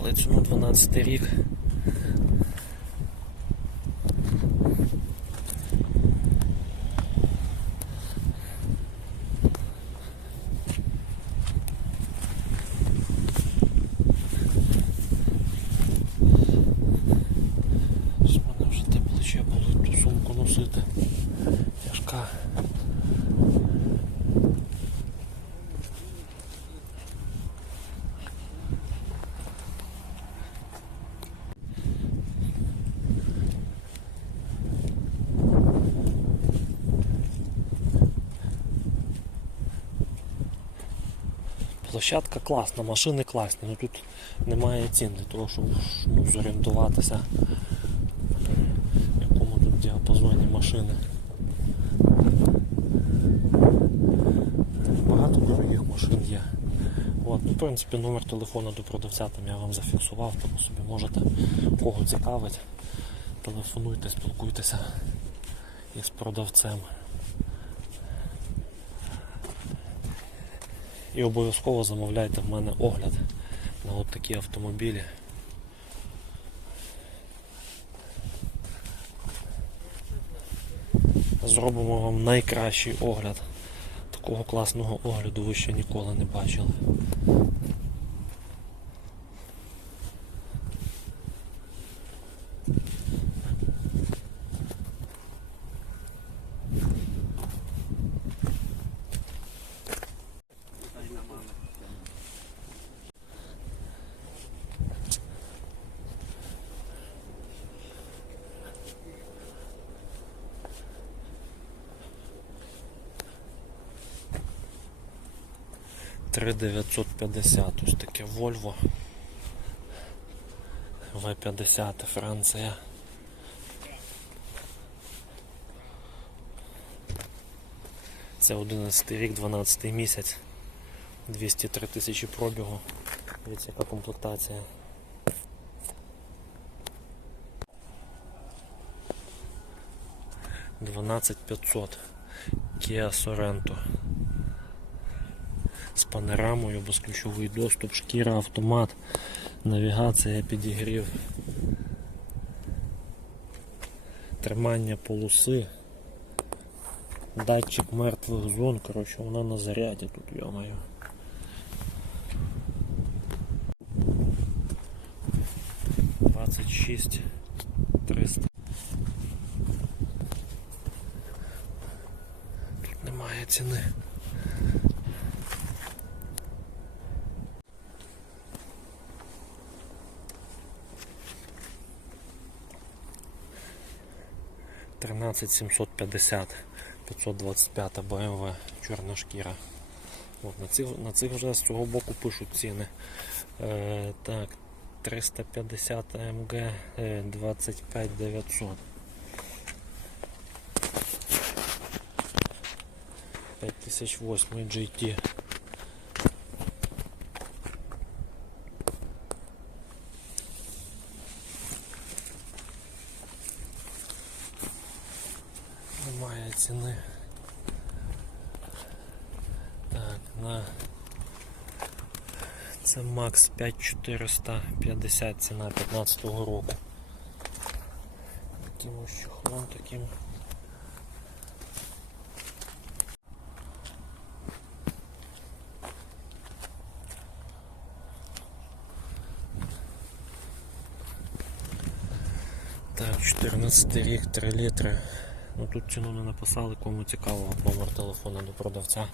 Ціну не 12 рік. Болить ту сумку носити. Площадка класна, машини класні, але тут немає цін для того, щоб ну, зорієнтуватися, в якому тут діапазоні машини. Багато дорогих машин є. От, ну, в принципі, номер телефону до продавця там я вам зафіксував, тому собі можете, кого цікавить, телефонуйте, спілкуйтеся із продавцем. І обов'язково замовляйте в мене огляд на от такі автомобілі. Зробимо вам найкращий огляд. Такого класного огляду ви ще ніколи не бачили. Три 950, ось таке Volvo V50 Франція. Це 11 рік, 12 місяць, 203 тисячі пробігу. Дивіться, яка комплектація. Дванадцять п'ятсот Kia Sorento з панорамою, безключовий доступ, шкіра, автомат, навігація, підігрів, тримання полоси, датчик мертвих зон, коротше, вона на заряді тут, йомаю. Двадцять. Тут немає ціни. Тринадцять сімсот п'ятдесят 525 BMW чорна шкіра. От, на, цих, на цих вже з цього боку пишуть ціни. Е, так, 350 AMG е, 25 900. 5008 GT. Немає ціни. Так, на це Макс 5450 ціна 15 року. Таким ось чехлом таким. Так, 14 рік, 3 літри. Ну тут ціну не написали, кому цікаво, номер телефону до продавця.